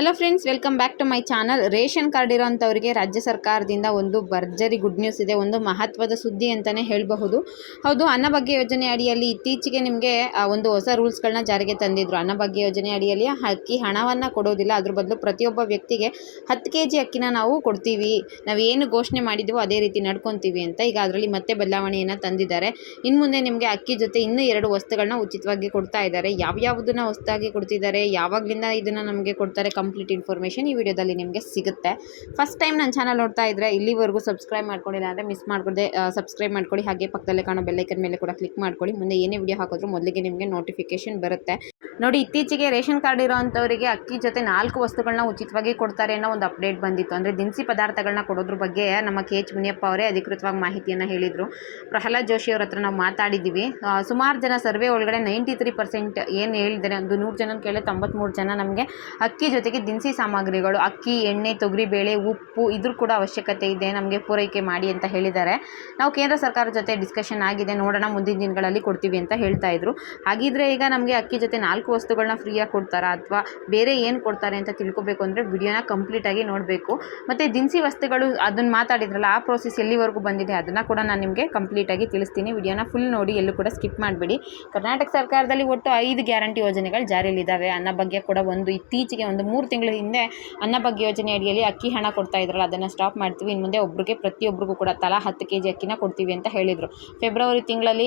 Hello friends, welcome back to my channel. Ration card ಇರೋಂಥವರಿಗೆ ರಾಜ್ಯ ಸರ್ಕಾರದಿಂದ ಒಂದು ಭರ್ಜರಿ ಗುಡ್ ನ್ಯೂಸ್ ಇದೆ. ಒಂದು ಮಹತ್ವದ ಸುದ್ದಿ ಅಂತಲೇ ಹೇಳಬಹುದು. ಹೌದು, ಅನ್ನಭಾಗ್ಯ ಯೋಜನೆ ಅಡಿಯಲ್ಲಿ ಇತ್ತೀಚೆಗೆ ನಿಮಗೆ ಒಂದು ಹೊಸ ರೂಲ್ಸ್ಗಳನ್ನ ಜಾರಿಗೆ ತಂದಿದ್ರು. ಅನ್ನಭಾಗ್ಯ ಯೋಜನೆ ಅಡಿಯಲ್ಲಿ ಅಕ್ಕಿ ಹಣವನ್ನು ಕೊಡೋದಿಲ್ಲ, ಅದ್ರ ಬದಲು ಪ್ರತಿಯೊಬ್ಬ ವ್ಯಕ್ತಿಗೆ 10 kg ಅಕ್ಕಿನ ನಾವು ಕೊಡ್ತೀವಿ, ನಾವು ಏನು ಘೋಷಣೆ ಮಾಡಿದ್ದೀವೋ ಅದೇ ರೀತಿ ನಡ್ಕೊತೀವಿ ಅಂತ. ಈಗ ಅದರಲ್ಲಿ ಮತ್ತೆ ಬದಲಾವಣೆಯನ್ನು ತಂದಿದ್ದಾರೆ. ಇನ್ನು ಮುಂದೆ ನಿಮಗೆ ಅಕ್ಕಿ ಜೊತೆ ಇನ್ನೂ 2 ವಸ್ತುಗಳನ್ನ ಉಚಿತವಾಗಿ ಕೊಡ್ತಾ ಇದ್ದಾರೆ. ಯಾವ್ಯಾವುದನ್ನ ಹೊಸದಾಗಿ ಕೊಡ್ತಿದ್ದಾರೆ, ಯಾವಾಗಲಿಂದ ಇದನ್ನು ನಮಗೆ ಕೊಡ್ತಾರೆ, ಕಂಪ್ಲೀಟ್ ಇನ್ಫಾರ್ಮೇಷನ್ ಈ ವಿಡಿಯೋದಲ್ಲಿ ನಿಮಗೆ ಸಿಗುತ್ತೆ. ಫಸ್ಟ್ ಟೈಮ್ ನನ್ನ ಚಾನಲ್ ನೋಡ್ತಾ ಇದ್ದರೆ ಇಲ್ಲಿವರೆಗೂ ಸಬ್ಸ್ಕ್ರೈಬ್ ಮಾಡ್ಕೊಂಡಿಲ್ಲ ಅಂದರೆ ಮಿಸ್ ಮಾಡ್ಕೊಳ್ದೆ ಸಬ್ಸ್ಕ್ರೈಬ್ ಮಾಡ್ಕೊಳ್ಳಿ. ಹಾಗೆ ಪಕ್ಕದಲ್ಲೇ ಕಾಣೋ ಬೆಲ್ಲೈಕನ್ ಮೇಲೆ ಕೂಡ ಕ್ಲಿಕ್ ಮಾಡ್ಕೊಳ್ಳಿ. ಮುಂದೆ ಏನೇ ವಿಡಿಯೋ ಹಾಕಿದ್ರು ಮೊದಲಿಗೆ ನಿಮಗೆ ನೋಟಿಫಿಕೇಶನ್ ಬರುತ್ತೆ. ನೋಡಿ, ಇತ್ತೀಚೆಗೆ ರೇಷನ್ ಕಾರ್ಡ್ ಇರೋವಂಥವರಿಗೆ ಅಕ್ಕಿ ಜೊತೆ 4 ವಸ್ತುಗಳನ್ನ ಉಚಿತವಾಗಿ ಕೊಡ್ತಾರೆ ಅನ್ನೋ ಒಂದು ಅಪ್ಡೇಟ್ ಬಂದಿತ್ತು. ಅಂದರೆ ದಿನಸಿ ಪದಾರ್ಥಗಳನ್ನ ಕೊಡೋದ್ರ ಬಗ್ಗೆ ನಮ್ಮ KH ಮುನಿಯಪ್ಪ ಅವರೇ ಅಧಿಕೃತವಾಗಿ ಮಾಹಿತಿಯನ್ನು ಹೇಳಿದರು. ಪ್ರಹ್ಲಾದ್ ಜೋಶಿ ಅವ್ರ ಹತ್ರ ನಾವು ಮಾತಾಡಿದ್ದೀವಿ. ಸುಮಾರು ಜನ ಸರ್ವೆ ಒಳಗಡೆ 93% ಏನು ಹೇಳಿದ್ದಾರೆ, ಒಂದು 100 ಜನ ಕೇಳಿ 93 ಜನ ನಮಗೆ ಅಕ್ಕಿ ಜೊತೆಗೆ ದಿನಸಿ ಸಾಮಗ್ರಿಗಳು, ಅಕ್ಕಿ, ಎಣ್ಣೆ, ತೊಗರಿಬೇಳೆ, ಉಪ್ಪು ಇದ್ರ ಕೂಡ ಅವಶ್ಯಕತೆ ಇದೆ, ನಮಗೆ ಪೂರೈಕೆ ಮಾಡಿ ಅಂತ ಹೇಳಿದ್ದಾರೆ. ನಾವು ಕೇಂದ್ರ ಸರ್ಕಾರದ ಜೊತೆ ಡಿಸ್ಕಷನ್ ಆಗಿದೆ, ನೋಡೋಣ ಮುಂದಿನ ದಿನಗಳಲ್ಲಿ ಕೊಡ್ತೀವಿ ಅಂತ ಹೇಳ್ತಾ ಇದ್ರು. ಹಾಗಿದ್ರೆ ಈಗ ನಮಗೆ ಅಕ್ಕಿ ಜೊತೆ 4 ವಸ್ತುಗಳನ್ನ ಫ್ರೀಯಾಗಿ ಕೊಡ್ತಾರಾ ಅಥವಾ ಬೇರೆ ಏನು ಕೊಡ್ತಾರೆ ಅಂತ ತಿಳ್ಕೊಬೇಕು ಅಂದರೆ ವಿಡಿಯೋನ ಕಂಪ್ಲೀಟಾಗಿ ನೋಡಬೇಕು. ಮತ್ತು ದಿನಸಿ ವಸ್ತುಗಳು ಅದನ್ನು ಮಾತಾಡಿದ್ರಲ್ಲ, ಆ ಪ್ರೋಸೆಸ್ ಎಲ್ಲಿವರೆಗೂ ಬಂದಿದೆ ಅದನ್ನು ಕೂಡ ನಾನು ನಿಮಗೆ ಕಂಪ್ಲೀಟಾಗಿ ತಿಳಿಸ್ತೀನಿ. ವಿಡಿಯೋನ ಫುಲ್ ನೋಡಿ, ಎಲ್ಲೂ ಕೂಡ ಸ್ಕಿಪ್ ಮಾಡಬೇಡಿ. ಕರ್ನಾಟಕ ಸರ್ಕಾರದಲ್ಲಿ ಒಟ್ಟು 5 ಗ್ಯಾರಂಟಿ ಯೋಜನೆಗಳು ಜಾರಿಯಲ್ಲಿದ್ದಾವೆ. ಅನ್ನಭಾಗ್ಯ ಕೂಡ ಇತ್ತೀಚೆಗೆ ಒಂದು 3 ತಿಂಗಳ ಹಿಂದೆ ಅನ್ನಭಾಗ್ಯ ಯೋಜನೆ ಅಡಿಯಲ್ಲಿ ಅಕ್ಕಿ ಹಣ ಕೊಡ್ತಾ ಇದ್ರಲ್ಲ, ಅದನ್ನು ಸ್ಟಾಪ್ ಮಾಡ್ತೀವಿ, ಇನ್ನು ಮುಂದೆ ಪ್ರತಿಯೊಬ್ಬರಿಗೂ ಕೂಡ ತಲಾ 10 kg ಅಕ್ಕಿನ ಕೊಡ್ತೀವಿ ಅಂತ ಹೇಳಿದರು. ಫೆಬ್ರವರಿ ತಿಂಗಳಲ್ಲಿ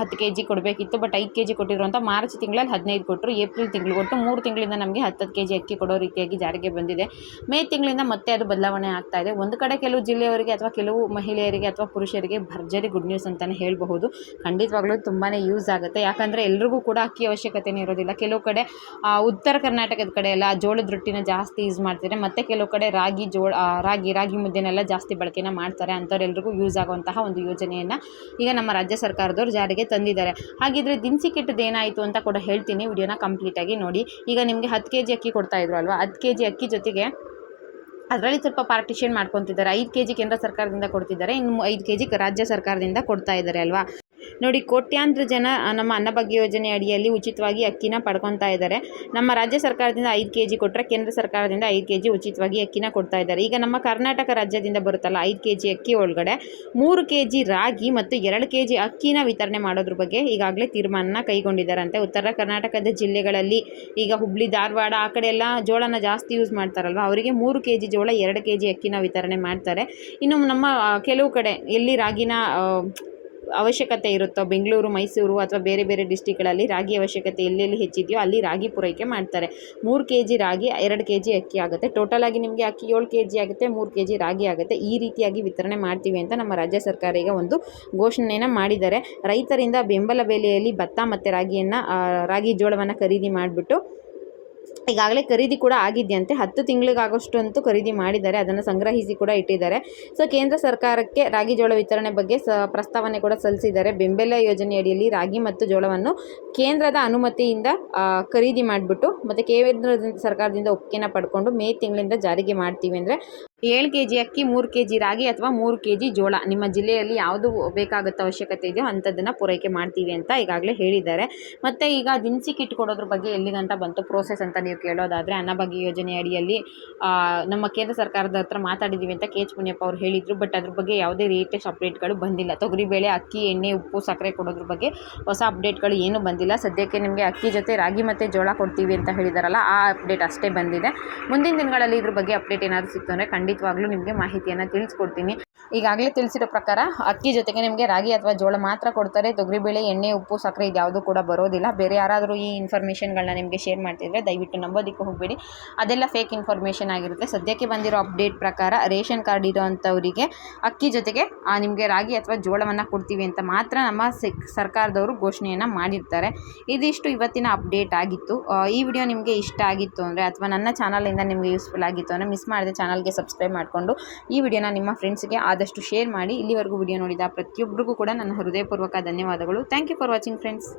10 kg ಕೊಡಬೇಕಿತ್ತು, ಬಟ್ 5 kg ಕೊಟ್ಟಿದ್ರು ಅಂತ. ಮಾರ್ಚ್ ತಿಂಗಳಲ್ಲಿ 15 ಕೊಟ್ಟರು, ಏಪ್ರಿಲ್ ತಿಂಗಳು ಒಟ್ಟು 3 ತಿಂಗಳಿಂದ ನಮಗೆ 10 kg ಅಕ್ಕಿ ಕೊಡೋ ರೀತಿಯಾಗಿ ಜಾರಿಗೆ ಬಂದಿದೆ. ಮೇ ತಿಂಗಳಿಂದ ಮತ್ತೆ ಅದು ಬದಲಾವಣೆ ಆಗ್ತಾ ಇದೆ. ಒಂದು ಕಡೆ ಕೆಲವು ಜಿಲ್ಲೆಯವರಿಗೆ ಅಥವಾ ಕೆಲವು ಮಹಿಳೆಯರಿಗೆ ಅಥವಾ ಪುರುಷರಿಗೆ ಭರ್ಜರಿ ಗುಡ್ ನ್ಯೂಸ್ ಅಂತಲೇ ಹೇಳಬಹುದು. ಖಂಡಿತವಾಗ್ಲೂ ತುಂಬಾ ಯೂಸ್ ಆಗುತ್ತೆ. ಯಾಕಂದರೆ ಎಲ್ರಿಗೂ ಕೂಡ ಅಕ್ಕಿ ಅವಶ್ಯಕತೆನೇ ಇರೋದಿಲ್ಲ. ಕೆಲವು ಕಡೆ ಉತ್ತರ ಕರ್ನಾಟಕದ ಕಡೆ ಎಲ್ಲ ಜೋಳದ ರೊಟ್ಟಿನ ಜಾಸ್ತಿ ಯೂಸ್ ಮಾಡ್ತಾರೆ, ಮತ್ತು ಕೆಲವು ಕಡೆ ರಾಗಿ ಮುದ್ದೆನೆಲ್ಲ ಜಾಸ್ತಿ ಬಳಕೆನ ಮಾಡ್ತಾರೆ. ಅಂಥವ್ರೆಲ್ರಿಗೂ ಯೂಸ್ ಆಗುವಂತಹ ಒಂದು ಯೋಜನೆಯನ್ನು ಈಗ ನಮ್ಮ ರಾಜ್ಯ ಸರ್ಕಾರದವರು ಜಾರಿಗೆ ತಂದಿದ್ದಾರೆ. ಹಾಗಿದ್ರೆ ದಿನಸಿ ಕಿಟ್ಟದ್ದು ಏನಾಯಿತು ಅಂತ ಕೂಡ ಹೇಳ್ತೀನಿ, ವಿಡಿಯೋನ ಕಂಪ್ಲೀಟಾಗಿ ನೋಡಿ. ಈಗ ನಿಮಗೆ 10 kg ಅಕ್ಕಿ ಕೊಡ್ತಾ ಇದ್ರು ಅಲ್ವಾ, 10 kg ಅಕ್ಕಿ ಜೊತೆಗೆ ಅದರಲ್ಲಿ ಸ್ವಲ್ಪ ಪಾರ್ಟಿಷನ್ ಮಾಡ್ಕೊತಿದ್ದಾರೆ. 5 kg ಕೇಂದ್ರ ಸರ್ಕಾರದಿಂದ ಕೊಡ್ತಿದ್ದಾರೆ, ಇನ್ನು 5 kg ರಾಜ್ಯ ಸರ್ಕಾರದಿಂದ ಕೊಡ್ತಾ ಇದ್ದಾರೆ ಅಲ್ವಾ. ನೋಡಿ, ಕೋಟ್ಯಾಂತರ ಜನ ನಮ್ಮ ಅನ್ನಭಾಗ್ಯ ಯೋಜನೆ ಅಡಿಯಲ್ಲಿ ಉಚಿತವಾಗಿ ಅಕ್ಕಿನ ಪಡ್ಕೊತಾ ಇದ್ದಾರೆ. ನಮ್ಮ ರಾಜ್ಯ ಸರ್ಕಾರದಿಂದ 5 kg ಕೊಟ್ಟರೆ ಕೇಂದ್ರ ಸರ್ಕಾರದಿಂದ 5 kg ಉಚಿತವಾಗಿ ಅಕ್ಕಿನ ಕೊಡ್ತಾ ಇದ್ದಾರೆ. ಈಗ ನಮ್ಮ ಕರ್ನಾಟಕ ರಾಜ್ಯದಿಂದ ಬರುತ್ತಲ್ಲ 5 kg ಅಕ್ಕಿ ಒಳಗಡೆ 3 kg ರಾಗಿ ಮತ್ತು 2 kg ಅಕ್ಕಿನ ವಿತರಣೆ ಮಾಡೋದ್ರ ಬಗ್ಗೆ ಈಗಾಗಲೇ ತೀರ್ಮಾನ ಕೈಗೊಂಡಿದ್ದಾರಂತೆ. ಉತ್ತರ ಕರ್ನಾಟಕದ ಜಿಲ್ಲೆಗಳಲ್ಲಿ ಈಗ ಹುಬ್ಳಿ, ಧಾರವಾಡ ಆ ಕಡೆ ಎಲ್ಲ ಜೋಳನ ಜಾಸ್ತಿ ಯೂಸ್ ಮಾಡ್ತಾರಲ್ವ, ಅವರಿಗೆ 3 kg ಜೋಳ 2 kg ಅಕ್ಕಿನ ವಿತರಣೆ ಮಾಡ್ತಾರೆ. ಇನ್ನು ನಮ್ಮ ಕೆಲವು ಕಡೆ ಎಲ್ಲಿ ರಾಗಿನ ಅವಶ್ಯಕತೆ ಇರುತ್ತೋ, ಬೆಂಗಳೂರು, ಮೈಸೂರು ಅಥವಾ ಬೇರೆ ಬೇರೆ ಡಿಸ್ಟಿಕ್ಗಳಲ್ಲಿ ರಾಗಿ ಅವಶ್ಯಕತೆ ಎಲ್ಲೆಲ್ಲಿ ಹೆಚ್ಚಿದೆಯೋ ಅಲ್ಲಿ ರಾಗಿ ಪೂರೈಕೆ ಮಾಡ್ತಾರೆ. 3 kg ರಾಗಿ, 2 kg ಅಕ್ಕಿ ಆಗುತ್ತೆ. ಟೋಟಲ್ ಆಗಿ ನಿಮಗೆ ಅಕ್ಕಿ 7 kg ಆಗುತ್ತೆ, 3 kg ರಾಗಿ ಆಗುತ್ತೆ. ಈ ರೀತಿಯಾಗಿ ವಿತರಣೆ ಮಾಡ್ತೀವಿ ಅಂತ ನಮ್ಮ ರಾಜ್ಯ ಸರ್ಕಾರ ಈಗ ಒಂದು ಘೋಷಣೆಯನ್ನು ಮಾಡಿದ್ದಾರೆ. ರೈತರಿಂದ ಬೆಂಬಲ ಬೆಲೆಯಲ್ಲಿ ಭತ್ತ ಮತ್ತು ರಾಗಿ ಜೋಳವನ್ನು ಖರೀದಿ ಮಾಡಿಬಿಟ್ಟು ಈಗಾಗಲೇ ಖರೀದಿ ಕೂಡ ಆಗಿದೆಯಂತೆ. 10 ತಿಂಗಳಿಗಾಗೋಷ್ಟು ಅಂತೂ ಖರೀದಿ ಮಾಡಿದ್ದಾರೆ, ಅದನ್ನು ಸಂಗ್ರಹಿಸಿ ಕೂಡ ಇಟ್ಟಿದ್ದಾರೆ. ಸೊ ಕೇಂದ್ರ ಸರ್ಕಾರಕ್ಕೆ ರಾಗಿ ಜೋಳ ವಿತರಣೆ ಬಗ್ಗೆ ಪ್ರಸ್ತಾವನೆ ಕೂಡ ಸಲ್ಲಿಸಿದ್ದಾರೆ. ಬೆಂಬಲ ಯೋಜನೆಯಡಿಯಲ್ಲಿ ರಾಗಿ ಮತ್ತು ಜೋಳವನ್ನು ಕೇಂದ್ರದ ಅನುಮತಿಯಿಂದ ಖರೀದಿ ಮಾಡಿಬಿಟ್ಟು ಮತ್ತು ಕೇಂದ್ರ ಸರ್ಕಾರದಿಂದ ಒಪ್ಪಿಗೆನ ಪಡ್ಕೊಂಡು ಮೇ ತಿಂಗಳಿಂದ ಜಾರಿಗೆ ಮಾಡ್ತೀವಿ. ಅಂದರೆ 7 kg ಅಕ್ಕಿ, 3 kg ರಾಗಿ ಅಥವಾ 3 kg ಜೋಳ, ನಿಮ್ಮ ಜಿಲ್ಲೆಯಲ್ಲಿ ಯಾವುದು ಬೇಕಾಗುತ್ತೋ ಅವಶ್ಯಕತೆ ಇದೆಯೋ ಅಂಥದ್ದನ್ನು ಪೂರೈಕೆ ಮಾಡ್ತೀವಿ ಅಂತ ಈಗಾಗಲೇ ಹೇಳಿದ್ದಾರೆ. ಮತ್ತು ಈಗ ದಿನಸಿ ಕಿಟ್ ಕೊಡೋದ್ರ ಬಗ್ಗೆ ಎಲ್ಲಿಗಂಟ ಬಂತು ಪ್ರೋಸೆಸ್ ಅಂತ ನೀವು ಕೇಳೋದಾದರೆ, ಅನ್ನಭಾಗ್ಯ ಯೋಜನೆ ಅಡಿಯಲ್ಲಿ ನಮ್ಮ ಕೇಂದ್ರ ಸರ್ಕಾರದ ಹತ್ರ ಮಾತಾಡಿದ್ದೀವಿ ಅಂತ KH ಮುನಿಯಪ್ಪ ಅವರು ಹೇಳಿದರು. ಬಟ್ ಅದ್ರ ಬಗ್ಗೆ ಯಾವುದೇ ಲೇಟೆಸ್ಟ್ ಅಪ್ಡೇಟ್ಗಳು ಬಂದಿಲ್ಲ. ತೊಗರಿಬೇಳೆ, ಅಕ್ಕಿ, ಎಣ್ಣೆ, ಉಪ್ಪು, ಸಕ್ಕರೆ ಕೊಡೋದ್ರ ಬಗ್ಗೆ ಹೊಸ ಅಪ್ಡೇಟ್ಗಳು ಏನೂ ಬಂದಿಲ್ಲ. ಸದ್ಯಕ್ಕೆ ನಿಮಗೆ ಅಕ್ಕಿ ಜೊತೆ ರಾಗಿ ಮತ್ತು ಜೋಳ ಕೊಡ್ತೀವಿ ಅಂತ ಹೇಳಿದಾರಲ್ಲ, ಆ ಅಪ್ಡೇಟ್ ಅಷ್ಟೇ ಬಂದಿದೆ. ಮುಂದಿನ ದಿನಗಳಲ್ಲಿ ಇದ್ರ ಬಗ್ಗೆ ಅಪ್ಡೇಟ್ ಏನಾದರೂ ಸಿಕ್ತು ಅಂದರೆ ಖಂಡಿತವಾಗ್ಲೂ ನಿಮಗೆ ಮಾಹಿತಿಯನ್ನು ತಿಳಿಸ್ಕೊಡ್ತೀನಿ. ಈಗಾಗಲೇ ತಿಳಿಸಿರೋ ಪ್ರಕಾರ ಅಕ್ಕಿ ಜೊತೆಗೆ ನಿಮಗೆ ರಾಗಿ ಅಥವಾ ಜೋಳ ಮಾತ್ರ ಕೊಡ್ತಾರೆ. ತೊಗರಿಬೇಳೆ, ಎಣ್ಣೆ, ಉಪ್ಪು, ಸಕ್ಕರೆ ಇದು ಯಾವುದೂ ಕೂಡ ಬರೋದಿಲ್ಲ. ಬೇರೆ ಯಾರಾದರೂ ಈ ಇನ್ಫಾರ್ಮೇಷನ್ಗಳನ್ನ ನಿಮಗೆ ಶೇರ್ ಮಾಡ್ತಿದ್ರೆ ದಯವಿಟ್ಟು ನಂಬೋದಕ್ಕೆ ಹೋಗಬೇಡಿ, ಅದೆಲ್ಲ ಫೇಕ್ ಇನ್ಫಾರ್ಮೇಷನ್ ಆಗಿರುತ್ತೆ. ಸದ್ಯಕ್ಕೆ ಬಂದಿರೋ ಅಪ್ಡೇಟ್ ಪ್ರಕಾರ ರೇಷನ್ ಕಾರ್ಡ್ ಇರೋವಂಥವರಿಗೆ ಅಕ್ಕಿ ಜೊತೆಗೆ ನಿಮಗೆ ರಾಗಿ ಅಥವಾ ಜೋಳವನ್ನು ಕೊಡ್ತೀವಿ ಅಂತ ಮಾತ್ರ ನಮ್ಮ ಸರ್ಕಾರದವರು ಘೋಷಣೆಯನ್ನು ಮಾಡಿರ್ತಾರೆ. ಇದಿಷ್ಟು ಇವತ್ತಿನ ಅಪ್ಡೇಟ್ ಆಗಿತ್ತು. ಈ ವಿಡಿಯೋ ನಿಮಗೆ ಇಷ್ಟ ಆಗಿತ್ತು ಅಂದರೆ ಅಥವಾ ನನ್ನ ಚಾನಲಿಂದ ನಿಮಗೆ ಯೂಸ್ಫುಲ್ ಆಗಿತ್ತು ಅಂದರೆ ಮಿಸ್ ಮಾಡದೆ ಚಾನಲ್ಗೆ ಸಬ್ಸ್ಕ್ರೈಬ್ ಮಾಡಿಕೊಂಡು ಈ ವಿಡಿಯೋನ ನಿಮ್ಮ ಫ್ರೆಂಡ್ಸ್ಗೆ ಆದಷ್ಟು ಶೇರ್ ಮಾಡಿ. ಇಲ್ಲಿವರೆಗೂ ವಿಡಿಯೋ ನೋಡಿದ ಪ್ರತಿಯೊಬ್ಬರಿಗೂ ಕೂಡ ನನ್ನ ಹೃದಯಪೂರ್ವಕ ಧನ್ಯವಾದಗಳು. Thank you for watching friends.